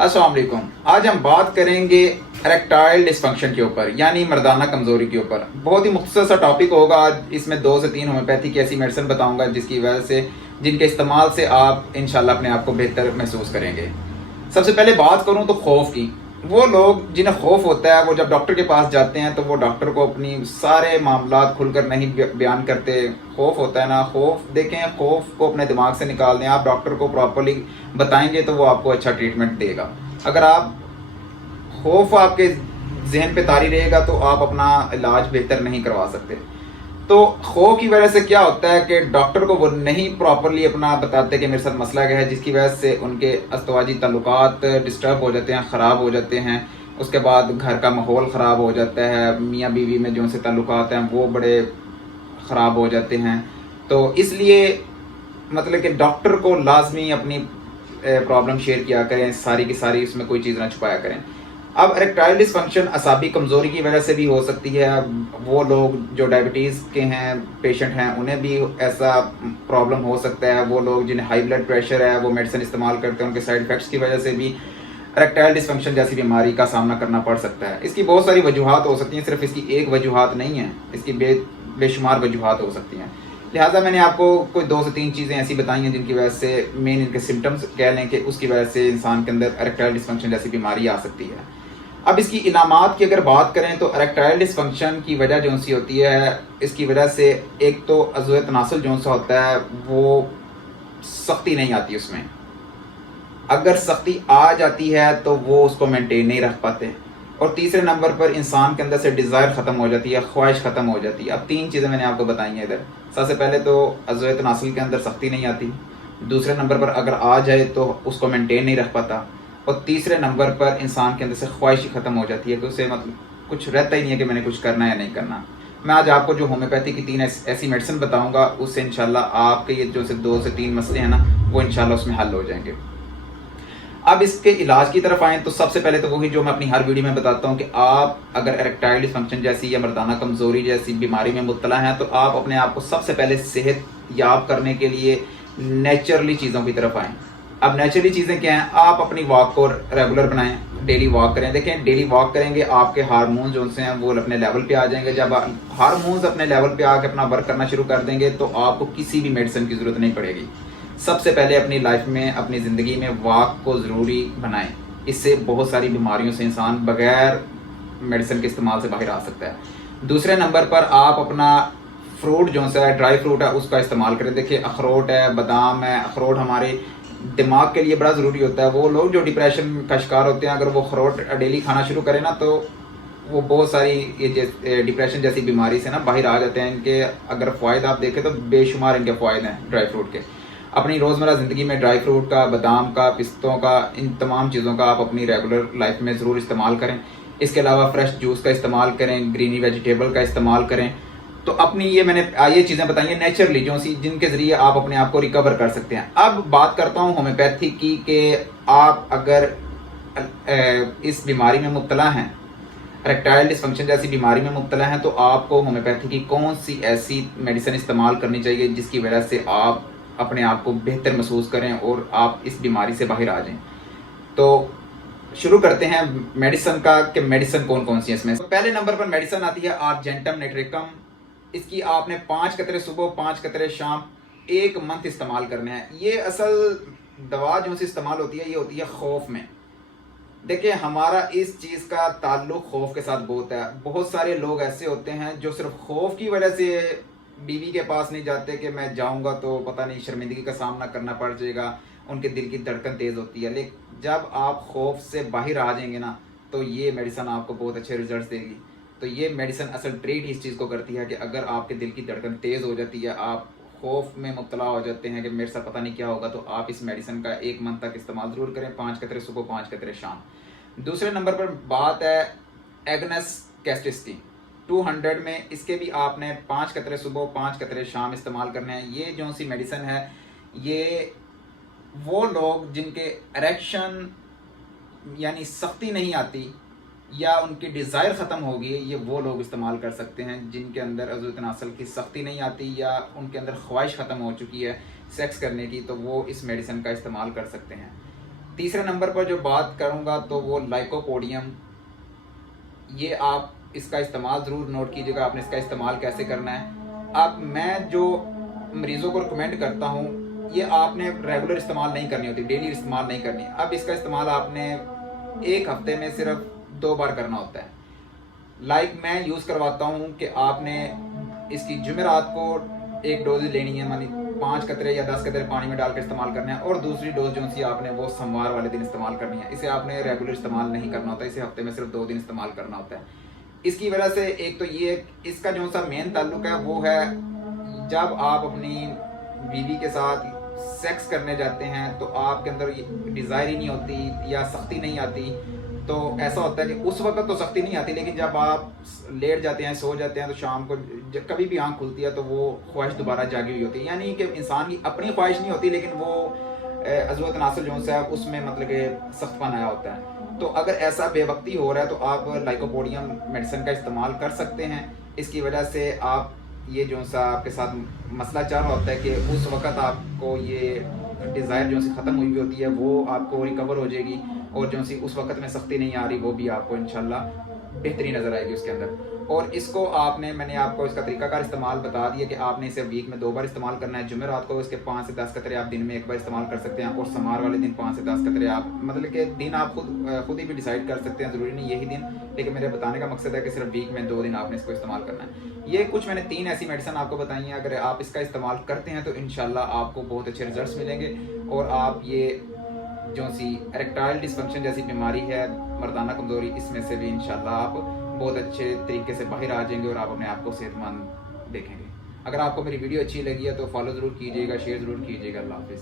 अस्सलाम वालेकुम। आज हम बात करेंगे इरेक्टाइल डिस्फंक्शन के ऊपर, यानी मर्दाना कमज़ोरी के ऊपर। बहुत ही मुख्तसर सा टॉपिक होगा आज। इसमें 2 से 3 होम्योपैथी की ऐसी मेडिसिन बताऊंगा जिसकी वजह से, जिनके इस्तेमाल से आप इंशाल्लाह अपने आप को बेहतर महसूस करेंगे। सबसे पहले बात करूं तो खौफ की। वो लोग जिन्हें खौफ होता है वो जब डॉक्टर के पास जाते हैं तो वो डॉक्टर को अपनी सारे मामलात खुलकर नहीं बयान करते। खौफ होता है ना, खौफ देखें, खौफ को अपने दिमाग से निकाल दें। आप डॉक्टर को प्रॉपर्ली बताएंगे तो वो आपको अच्छा ट्रीटमेंट देगा। अगर आप खौफ आपके जहन पे तारी रहेगा तो आप अपना इलाज बेहतर नहीं करवा सकते। तो खौफ की वजह से क्या होता है कि डॉक्टर को वो नहीं प्रॉपरली अपना बताते कि मेरे साथ मसला क्या है, जिसकी वजह से उनके अस्तवाजी ताल्लुकात डिस्टर्ब हो जाते हैं, ख़राब हो जाते हैं। उसके बाद घर का माहौल ख़राब हो जाता है, मियाँ बीवी में जो से ताल्लुकात हैं वो बड़े ख़राब हो जाते हैं। तो इसलिए मतलब कि डॉक्टर को लाजमी अपनी प्रॉब्लम शेयर किया करें, सारी की सारी, उसमें कोई चीज़ ना छुपाया करें। अब इरेक्टाइल डिस्फंक्शन असाबी कमज़ोरी की वजह से भी हो सकती है। वो लोग जो डायबिटीज़ के हैं, पेशेंट हैं, उन्हें भी ऐसा प्रॉब्लम हो सकता है। वो लोग जिन्हें हाई ब्लड प्रेशर है, वो मेडिसिन इस्तेमाल करते हैं, उनके साइड इफ़ेक्ट्स की वजह से भी इरेक्टाइल डिस्फंक्शन जैसी बीमारी का सामना करना पड़ सकता है। इसकी बहुत सारी वजूहात हो सकती हैं, सिर्फ इसकी एक वजूहात नहीं है, इसकी बेशुमार वजूहात हो सकती हैं। लिहाजा मैंने आपको कोई 2 से 3 चीज़ें ऐसी बताई हैं जिनकी वजह से, मेन इनके सिम्टम्स कह लें कि उसकी वजह से इंसान के अंदर इरेक्टाइल डिस्फंक्शन जैसी बीमारी आ सकती है। अब इसकी इलामात की अगर बात करें तो इरेक्टाइल डिस्फंक्शन की वजह जो सी होती है, इसकी वजह से एक तो अज़्व तनासुल जो सा होता है वो सख्ती नहीं आती उसमें। अगर सख्ती आ जाती है तो वो उसको मेंटेन नहीं रख पाते। और तीसरे नंबर पर इंसान के अंदर से डिज़ायर ख़त्म हो जाती है, ख्वाहिश ख़त्म हो जाती है। अब 3 चीज़ें मैंने आपको बताई हैं इधर। सबसे पहले तो अज़्व तनासुल के अंदर सख्ती नहीं आती। दूसरे नंबर पर अगर आ जाए तो उसको मेंटेन नहीं रख पाता। और तीसरे नंबर पर इंसान के अंदर से ख्वाहिश ही ख़त्म हो जाती है कि उसे मतलब कुछ रहता ही नहीं है कि मैंने कुछ करना है या नहीं करना। मैं आज आपको जो होम्योपैथी की 3 ऐसी मेडिसिन बताऊंगा, उससे इंशाल्लाह आपके ये जो से 2 से 3 मसले हैं ना, वो इंशाल्लाह उसमें हल हो जाएंगे। अब इसके इलाज की तरफ आएँ तो सबसे पहले तो वही जो मैं अपनी हर वीडियो में बताता हूँ कि आप अगर इरेक्टाइल डिस्फंक्शन जैसी या मर्दाना कमज़ोरी जैसी बीमारी में मुब्तला हैं तो आप अपने आप को सबसे पहले सेहत याब करने के लिए नेचुरली चीज़ों की तरफ आएँ। अब नेचुरली चीज़ें क्या हैं? आप अपनी वॉक को रेगुलर बनाएं, डेली वॉक करें। देखें, डेली वॉक करेंगे आपके हार्मोन्स जो से हैं वो अपने लेवल पे आ जाएंगे। जब हार्मोन्स अपने लेवल पे आके अपना वर्क करना शुरू कर देंगे तो आपको किसी भी मेडिसिन की ज़रूरत नहीं पड़ेगी। सबसे पहले अपनी लाइफ में, अपनी ज़िंदगी में वॉक को ज़रूरी बनाएं। इससे बहुत सारी बीमारियों से इंसान बगैर मेडिसिन के इस्तेमाल से बाहर आ सकता है। दूसरे नंबर पर आप अपना फ्रूट जो सा है, ड्राई फ्रूट है, उसका इस्तेमाल करें। देखिए, अखरोट है, बादाम है। अखरोट हमारे दिमाग के लिए बड़ा ज़रूरी होता है। वो लोग जो डिप्रेशन का शिकार होते हैं, अगर वो अखरोट डेली खाना शुरू करें ना तो वो बहुत सारी ये डिप्रेशन जैसी बीमारी से ना बाहर आ जाते हैं। इनके अगर फ़ायदे आप देखें तो बेशुमार इनके फ़ायदे हैं ड्राई फ्रूट के। अपनी रोज़मर्रा ज़िंदगी में ड्राई फ्रूट का, बादाम का, पिस्तों का, इन तमाम चीज़ों का आप अपनी रेगुलर लाइफ में ज़रूर इस्तेमाल करें। इसके अलावा फ्रेश जूस का इस्तेमाल करें, ग्रीनी वेजिटेबल का इस्तेमाल करें। तो अपनी ये मैंने ये चीज़ें बताई हैं नेचुरली जो सी, जिनके ज़रिए आप अपने आप को रिकवर कर सकते हैं। अब बात करता हूँ होम्योपैथी की कि आप अगर इस बीमारी में मुब्तला हैं, इरेक्टाइल डिस्फंक्शन जैसी बीमारी में मुब्तला हैं, तो आपको होम्योपैथी की कौन सी ऐसी मेडिसिन इस्तेमाल करनी चाहिए जिसकी वजह से आप अपने आप को बेहतर महसूस करें और आप इस बीमारी से बाहर आ जाएं। तो शुरू करते हैं मेडिसिन का कि मेडिसिन कौन कौन सी है इसमें। तो पहले नंबर पर मेडिसिन आती है आर्जेंटम नाइट्रिकम। इसकी आपने 5 कतरे सुबह, 5 कतरे शाम, 1 मंथ इस्तेमाल करने हैं। ये असल दवा जो सी इस्तेमाल होती है, ये होती है खौफ में। देखिए, हमारा इस चीज़ का ताल्लुक खौफ के साथ बहुत है। बहुत सारे लोग ऐसे होते हैं जो सिर्फ खौफ की वजह से बीवी के पास नहीं जाते कि मैं जाऊंगा तो पता नहीं शर्मिंदगी का सामना करना पड़ जाएगा। उनके दिल की धड़कन तेज़ होती है। लेकिन जब आप खौफ से बाहर आ जाएंगे ना तो ये मेडिसिन आपको बहुत अच्छे रिजल्ट देगी। तो ये मेडिसिन असल ट्रीट इस चीज़ को करती है कि अगर आपके दिल की धड़कन तेज़ हो जाती है, आप खौफ में मुब्तला हो जाते हैं कि मेरे साथ पता नहीं क्या होगा, तो आप इस मेडिसिन का 1 मंथ तक इस्तेमाल ज़रूर करें। 5 कतरे सुबह, 5 कतरे शाम। दूसरे नंबर पर बात है एग्नेस कैस्टिस की 200 में। इसके भी आपने 5 कतरे सुबह, 5 कतरे शाम इस्तेमाल करने हैं। ये जो सी मेडिसिन है, ये वो लोग जिनके इरेक्शन यानी सख्ती नहीं आती या उनकी डिज़ायर ख़त्म हो गई, ये वो लोग इस्तेमाल कर सकते हैं जिनके अंदर अज़्व तनासुल की सख्ती नहीं आती या उनके अंदर ख्वाहिश ख़त्म हो चुकी है सेक्स करने की, तो वो इस मेडिसिन का इस्तेमाल कर सकते हैं। तीसरे नंबर पर जो बात करूँगा तो वो लाइकोपोडियम, ये आप इसका इस्तेमाल ज़रूर नोट कीजिएगा, आपने इसका इस्तेमाल कैसे करना है। अब मैं जो मरीज़ों को रिकमेंड करता हूँ, ये आपने रेगुलर इस्तेमाल नहीं करनी होती, डेली इस्तेमाल नहीं करनी। अब इसका इस्तेमाल आपने एक हफ्ते में सिर्फ 2 बार करना होता है। मैं यूज़ करवाता हूँ कि आपने इसकी जुमेरात को एक डोज लेनी है, मानी 5 कतरे या 10 कतरे पानी में डाल कर इस्तेमाल करना है, और दूसरी डोज जो सी आपने वो सोमवार वाले दिन इस्तेमाल करनी है। इसे आपने रेगुलर इस्तेमाल नहीं करना होता, इसे हफ्ते में सिर्फ 2 दिन इस्तेमाल करना होता है। इसकी वजह से एक तो ये इसका जो सा मेन ताल्लुक है वो है, जब आप अपनी बीवी के साथ सेक्स करने जाते हैं तो आपके अंदर डिज़ायर ही नहीं होती या सख्ती नहीं आती। तो ऐसा होता है कि उस वक्त तो सख्ती नहीं आती, लेकिन जब आप लेट जाते हैं, सो जाते हैं, तो शाम को जब कभी भी आंख खुलती है तो वो ख्वाहिश दोबारा जागी हुई होती है। यानी कि इंसान की अपनी ख्वाहिश नहीं होती, लेकिन वो अज़्वत नासर जो है उसमें मतलब कि सख्तपन आया होता है। तो अगर ऐसा बेवक्ती हो रहा है तो आप लाइकोपोडियम मेडिसिन का इस्तेमाल कर सकते हैं। इसकी वजह से आप ये जो सा आपके साथ मसला चल रहा होता है कि उस वक़्त आपको ये डिज़ायर जो सी ख़त्म हुई होती है वो आपको रिकवर हो जाएगी, और जो सी उस वक़्त में सख्ती नहीं आ रही वो भी आपको इंशाल्लाह बेहतरी नज़र आएगी उसके अंदर। और इसको मैंने आपको इसका तरीक़ाकार इस्तेमाल बता दिया कि आपने इसे वीक में 2 बार इस्तेमाल करना है। जुमेरात को इसके 5 से 10 कतरे आप दिन में 1 बार इस्तेमाल कर सकते हैं, और समार वाले दिन 5 से 10 कतरे आप मतलब कि दिन आप खुद ही भी डिसाइड कर सकते हैं, ज़रूरी नहीं यही दिन, लेकिन मेरे बताने का मकसद है कि सिर्फ वीक में 2 दिन आपने इसको इस्तेमाल करना है। ये कुछ मैंने 3 ऐसी मेडिसिन आपको बताई हैं, अगर आप इसका इस्तेमाल करते हैं तो इंशाल्लाह आपको बहुत अच्छे रिजल्ट्स मिलेंगे, और आप ये जो सी इरेक्टाइल डिसफंक्शन जैसी बीमारी है, मर्दाना कमज़ोरी, इसमें से भी इंशाल्लाह आप बहुत अच्छे तरीके से बाहर आ जाएंगे और आप अपने आप को सेहतमंद देखेंगे। अगर आपको मेरी वीडियो अच्छी लगी है तो फॉलो ज़रूर कीजिएगा, शेयर ज़रूर कीजिएगा। अल्लाह हाफ़िज़।